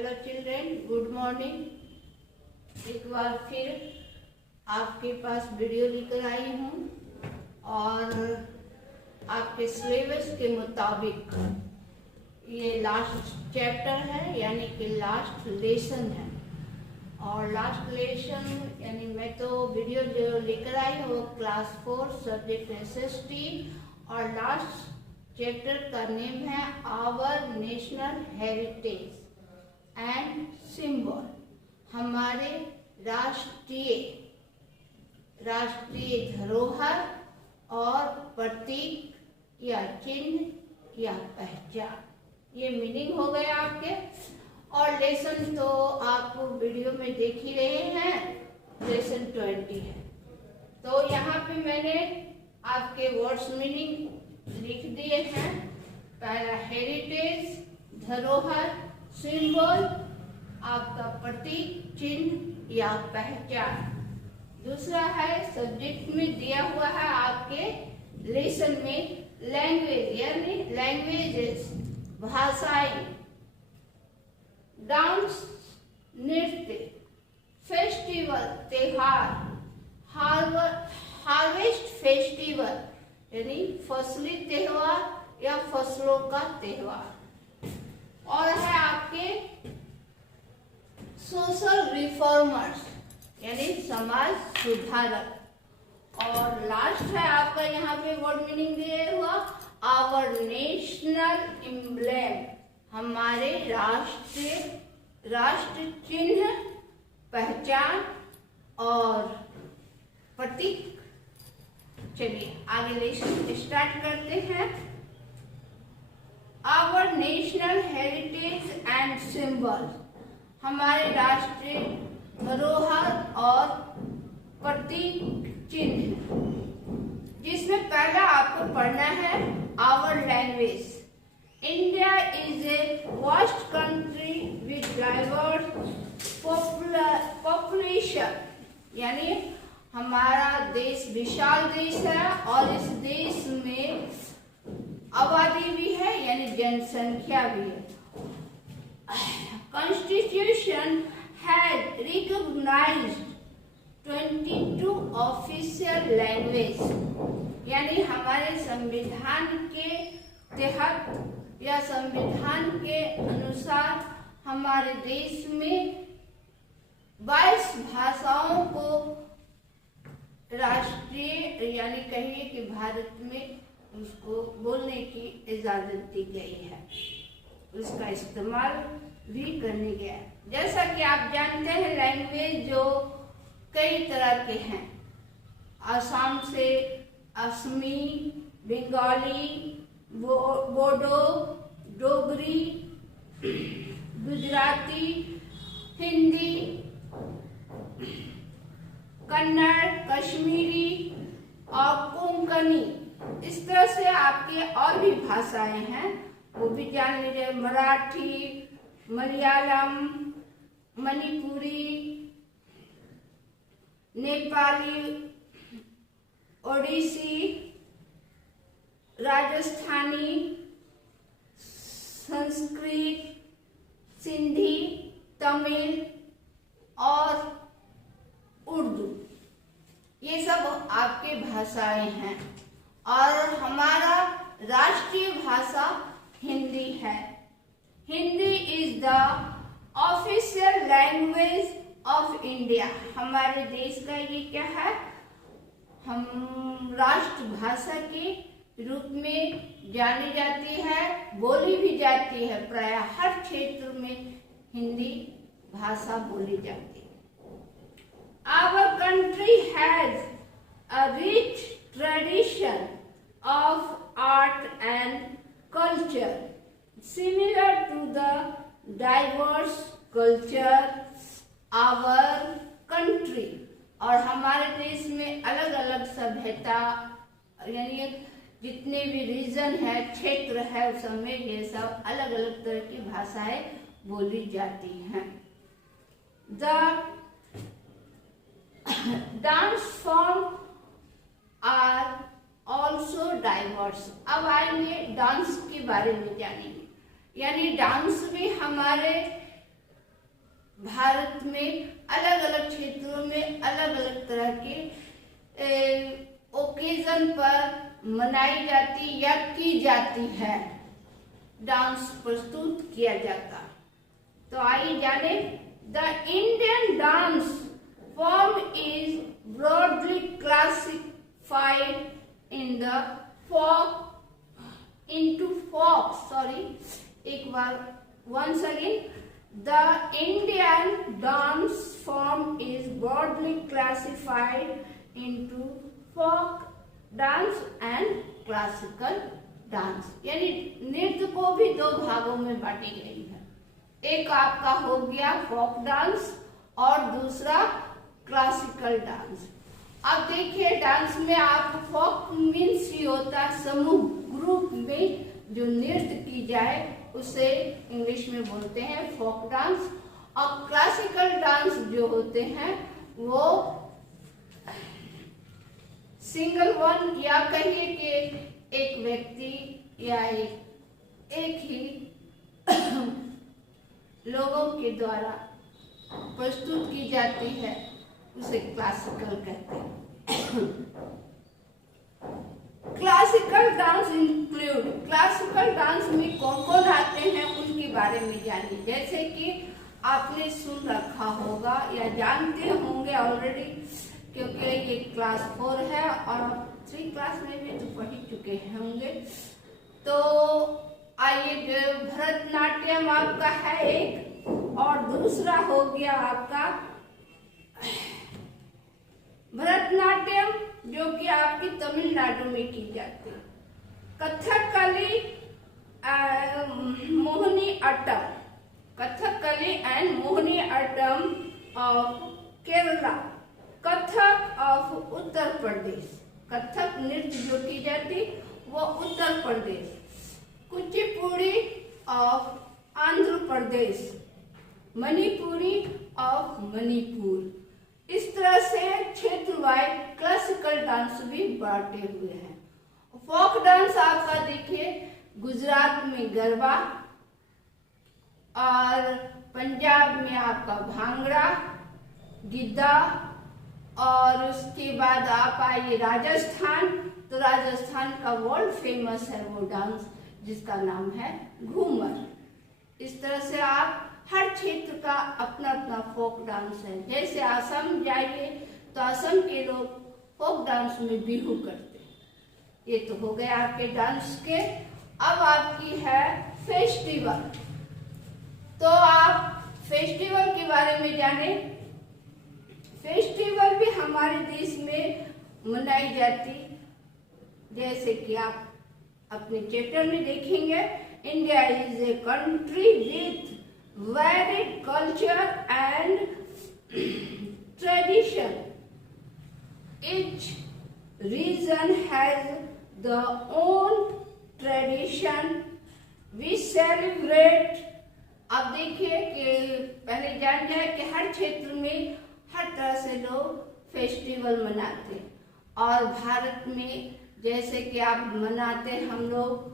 Hello children, good morning. एक बार फिर आपके पास वीडियो लेकर आई हूँ और आपके सिलेबस के मुताबिक ये लास्ट चैप्टर है, यानी कि लास्ट लेसन है। और लास्ट लेसन यानी मैं तो वीडियो जो लेकर आई हूँ वो क्लास 4 सब्जेक्ट SST और लास्ट चैप्टर का नेम है our national heritage and symbol, हमारे राष्ट्रीय धरोहर और प्रतीक या चिन्ह या पहचान। ये मीनिंग हो गया आपके। और लेसन तो आप वीडियो में देख ही रहे हैं, लेसन 20 है। तो यहाँ पे मैंने आपके वर्ड्स मीनिंग लिख दिए हैं। पहला हेरिटेज, धरोहर, सिंबल, आपका प्रतीक, चिन्ह या पहचान। दूसरा है सब्जेक्ट में दिया हुआ है आपके लेसन में लैंग्वेज यानी लैंग्वेजेस, भाषाएं, डांस, नृत्य, फेस्टिवल, त्योहार, हार्वेस्ट फेस्टिवल यानी फसली त्योहार या फसलों का त्योहार। और है आपके सोशल रिफॉर्मर्स यानी समाज सुधारक। और लास्ट है आपका यहाँ पे वर्ड मीनिंग दिया हुआ आवर नेशनल एम्ब्लेम, हमारे राष्ट्र चिन्ह, पहचान और प्रतीक। चलिए आगे लेसन स्टार्ट करते हैं। Our national heritage and symbol, हमारे राष्ट्रीय धरोहर और प्रतीक चिन्ह, जिसमें पहला आपको पढ़ना है our language. India is a vast country with diverse population, यानी हमारा देश विशाल देश है और इस देश में आबादी भी है यानी जनसंख्या भी है। Constitution has recognised 22 official language, यानी हमारे संविधान के तहत या संविधान के अनुसार हमारे देश में 22 भाषाओं को राष्ट्रीय यानी कहिए कि भारत में उसको बोलने की इजाजत दी गई है, उसका इस्तेमाल भी करने गया है। जैसा कि आप जानते हैं लैंग्वेज जो कई तरह के हैं, आसाम से असमी, बंगाली, बोडो, डोगरी, गुजराती, हिंदी, कन्नड़, कश्मीरी और कोंकणी, इस तरह से आपके और भी भाषाएं हैं, वो भी जान लीजिए। मराठी, मलयालम, मणिपुरी, नेपाली, ओडिसी, राजस्थानी, संस्कृत, सिंधी, तमिल और उर्दू, ये सब आपके भाषाएं हैं। और हमारा राष्ट्रीय भाषा हिंदी है। Hindi is the official language of India, हमारे देश का ये क्या है, हम राष्ट्रभाषा के रूप में जानी जाती है, बोली भी जाती है। प्राय हर क्षेत्र में हिंदी भाषा बोली जाती है। Our country has a rich tradition of art and culture, similar to the diverse culture our country। और हमारे देश में अलग अलग सभ्यता यानी जितने भी रीजन है, क्षेत्र है, उस समय ये सब अलग अलग तरह की भाषाएं बोली जाती हैं। The dance form are also diverse. अब आएंगे डांस के बारे में जानेंगे, यानी डांस भी हमारे भारत में अलग अलग क्षेत्रों में अलग अलग तरह के ओकेजन पर मनाई जाती या की जाती है, डांस प्रस्तुत किया जाता। तो आइए जाने, the Indian dance form is broadly classified in the folk into folk, एक बार once again, the Indian dance form is broadly classified into folk dance and classical dance, यानी नृत्य को भी दो भागों में बांटी गई है। एक आपका हो गया फोक डांस और दूसरा क्लासिकल डांस। अब देखिए, डांस में आप फोक मीन्स ही होता है समूह, ग्रुप में जो नृत्य की जाए उसे इंग्लिश में बोलते हैं फोक डांस। और क्लासिकल डांस जो होते हैं वो सिंगल वन, या कहिए कि एक व्यक्ति या एक ही लोगों के द्वारा प्रस्तुत की जाती है, उसे क्लासिकल कहते हैं। Classical dance include, classical dance में कौन कौन आते हैं उनके बारे में जानिए। जैसे कि आपने सुन रखा होगा या जानते होंगे ऑलरेडी, क्योंकि ये क्लास 4 है और 3 क्लास में भी तो पढ़ चुके होंगे। तो आइए, भरतनाट्यम आपका है एक, और दूसरा हो गया आपका भरतनाट्यम जो कि आपकी तमिलनाडु में की जाती है। Kathakali, Mohini Attam, Kathakali and Mohini Attam of Kerala, Kathak of Uttar Pradesh, Kathak नृत्य जो की जाती वो उत्तर प्रदेश, कुचिपुड़ी ऑफ आंध्र प्रदेश, मणिपुरी ऑफ मणिपुर। इस तरह से क्षेत्रवाइज क्लासिकल डांस भी बांटे हुए हैं। फोक डांस आपका देखिए, गुजरात में गरबा, और पंजाब में आपका भांगड़ा, गिद्दा, और उसके बाद आप आइए राजस्थान, तो राजस्थान का वर्ल्ड फेमस है वो डांस जिसका नाम है घूमर। इस तरह से आप हर क्षेत्र का अपना अपना फोक डांस है। जैसे असम जाइए तो असम के लोग फोक डांस में बिहू करते हैं। ये तो हो गए आपके डांस के। अब आपकी है फेस्टिवल, तो आप फेस्टिवल के बारे में जाने। फेस्टिवल भी हमारे देश में मनाई जाती, जैसे कि आप अपने चैप्टर में देखेंगे, India is a country with varied culture and tradition. Each region has the own tradition. We celebrate. अब देखिए कि पहले जान जाए कि हर क्षेत्र में हर तरह से लोग फेस्टिवल मनाते हैं। और भारत में जैसे कि आप मनाते हम लोग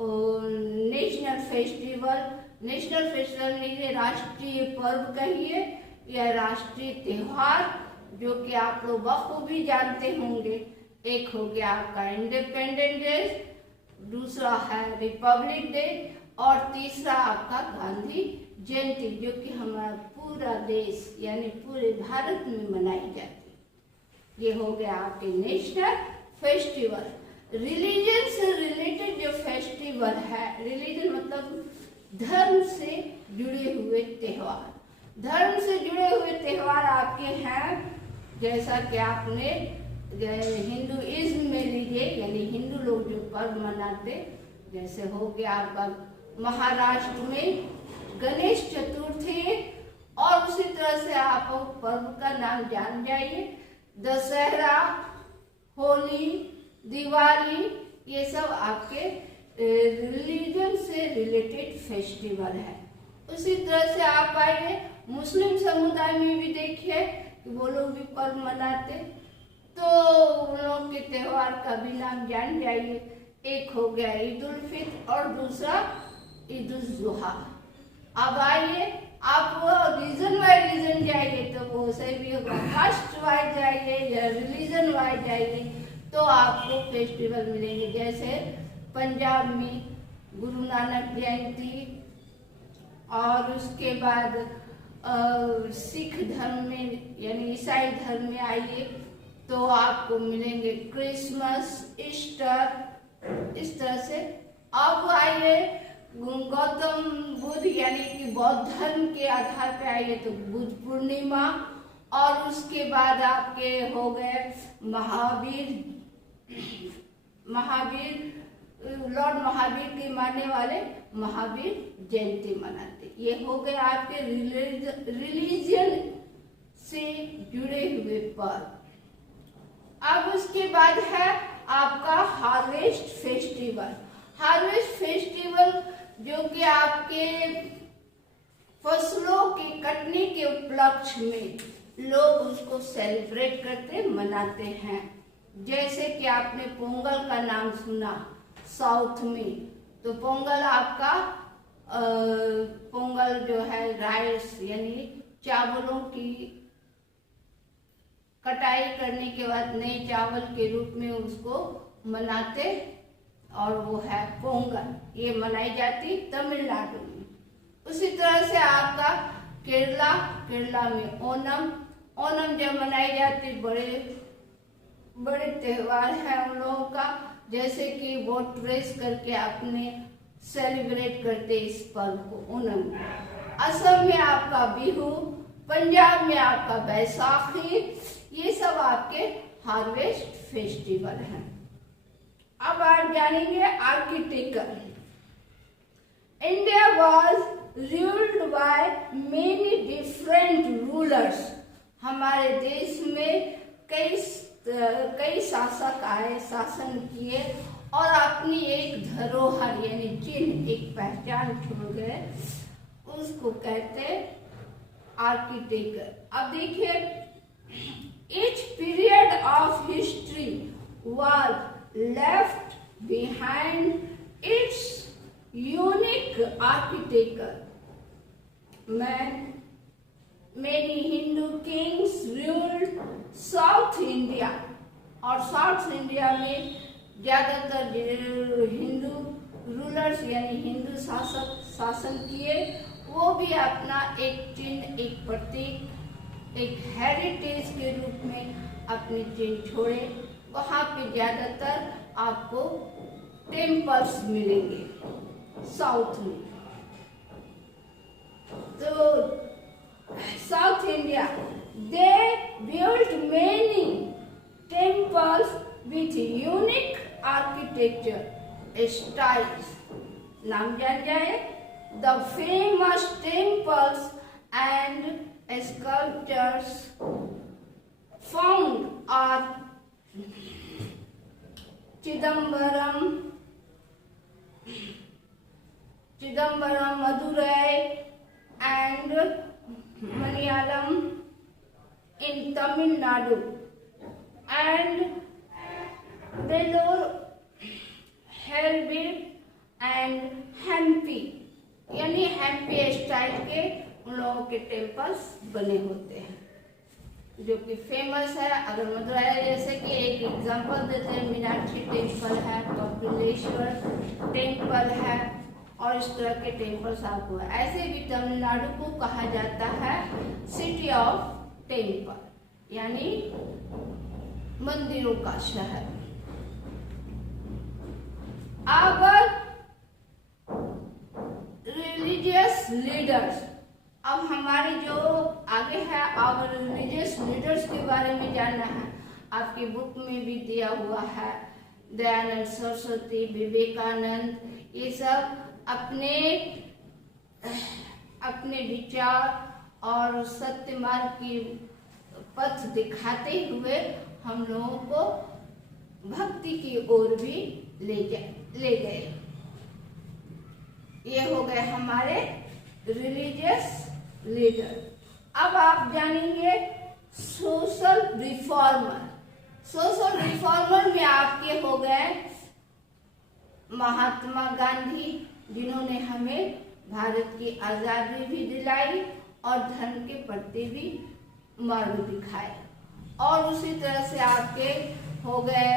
नेशनल फेस्टिवल, नेशनल फेस्टिवल नहीं, राष्ट्रीय पर्व कहिए या राष्ट्रीय त्योहार, जो कि आप लोग बखूबी जानते होंगे। एक हो गया आपका इंडिपेंडेंस डे, दूसरा है रिपब्लिक डे, और तीसरा आपका गांधी जयंती, जो कि हमारा पूरा देश यानी पूरे भारत में मनाई जाती है। ये हो गया आपके नेशनल फेस्टिवल। रिलीजन से रिलेटेड जो फेस्टिवल है, रिलीजन मतलब धर्म से जुड़े हुए त्योहार, धर्म से जुड़े हुए त्योहार आपके हैं, जैसा कि आपने हिंदुइज्म में लीजिए, यानी हिंदू लोग जो पर्व मनाते, जैसे हो गया आपका महाराष्ट्र में गणेश चतुर्थी, और उसी तरह से आप पर्व का नाम जान जाइए, दशहरा, होली, दिवाली, ये सब आपके रिलीजन से रिलेटेड फेस्टिवल है। उसी तरह से आप आइए मुस्लिम समुदाय में भी देखिए कि वो लोग भी पर्व मनाते, तो उन लोग के त्योहार का भी नाम जान जाइए। एक हो गया ईद उल फित्र और दूसरा ईद उल जुहा। अब आइए आप वो रीजन वाइज रीजन जाइए तो वो सही भी होगा, कास्ट वाइज जाइए या रिलीजन वाइज जाइए तो आपको फेस्टिवल मिलेंगे। जैसे पंजाब में गुरु नानक जयंती, और उसके बाद सिख धर्म में यानी ईसाई धर्म में आइए तो आपको मिलेंगे क्रिसमस, ईस्टर, इस तरह से। अब आइए गौतम बुद्ध यानी कि बौद्ध धर्म के आधार पे आइए तो बुद्ध पूर्णिमा, और उसके बाद आपके हो गए लॉर्ड महावीर के मानने वाले महावीर जयंती मनाते। ये हो गए आपके रिलीजन से जुड़े हुए पर्व। अब उसके बाद है आपका हार्वेस्ट फेस्टिवल। हार्वेस्ट फेस्टिवल जो कि आपके फसलों के कटने के उपलक्ष्य में लोग उसको सेलिब्रेट करते मनाते हैं। जैसे कि आपने पोंगल का नाम सुना साउथ में, तो पोंगल आपका पोंगल जो है राइस यानी चावलों की कटाई करने के बाद नए चावल के रूप में उसको मनाते, और वो है पोंगल। ये मनाई जाती तमिलनाडु में। उसी तरह से आपका केरला में ओणम जब मनाई जाती, बड़े त्योहार है उन लोगों का, जैसे कि बोट रेस करके अपने सेलिब्रेट करते इस पर्व को ओणम। असम में आपका बिहू, पंजाब में आपका बैसाखी, ये सब आपके हार्वेस्ट फेस्टिवल हैं। अब आप जानेंगे architecture. India was ruled by many different rulers. हमारे देश में कई शासक आए, शासन किए और अपनी एक धरोहर यानी चिन्ह, एक पहचान छोड़ गए, उसको कहते आर्किटेक्चर। अब देखिए, each period of history was left behind its unique architecture. Many Hindu kings ruled South India, और साउथ इंडिया में ज्यादातर हिंदू रूलर्स यानी हिंदू शासक शासन किए। वो भी अपना एक चिन्ह, एक प्रतीक, एक हेरिटेज के रूप में अपने चिन्ह छोड़े। वहां पे ज्यादातर आपको टेम्पल्स मिलेंगे साउथ में। तो south India they built many temples with unique architecture styles. नाम जान जाए, the famous temples and sculptures found are Chidambaram, Madurai and Malayalam in Tamil Nadu, and Vellore, Helbig and Hampi, यानी Hampi style के उन लोगों के टेम्पल्स बने होते हैं जो कि फेमस है। अगर मदुराई जैसे कि एक एग्जांपल देते हैं, मीनाक्षी टेम्पल है, कपिलेश्वर टेम्पल है, और इस तरह के टेम्पल्स आपको है। ऐसे भी तमिलनाडु को कहा जाता है सिटी ऑफ टेम्पल, यानी मंदिरों का शहर। अब रिलीजियस लीडर्स, अब हमारे जो आगे है और रिलीजियस लीडर्स के बारे में जानना है। आपकी बुक में भी दिया हुआ है, दयानंद सरस्वती, विवेकानंद, ये सब अपने विचार और सत्य मार्ग की पथ दिखाते हुए हम लोगों को भक्ति की ओर भी ले गए। ये हो गए हमारे रिलीजियस लीडर। अब आप जानेंगे सोशल रिफॉर्मर। सोशल रिफॉर्मर में आपके हो गए महात्मा गांधी, जिन्होंने हमें भारत की आजादी भी दिलाई और धर्म के प्रति भी मार्ग दिखाए। और उसी तरह से आपके हो गए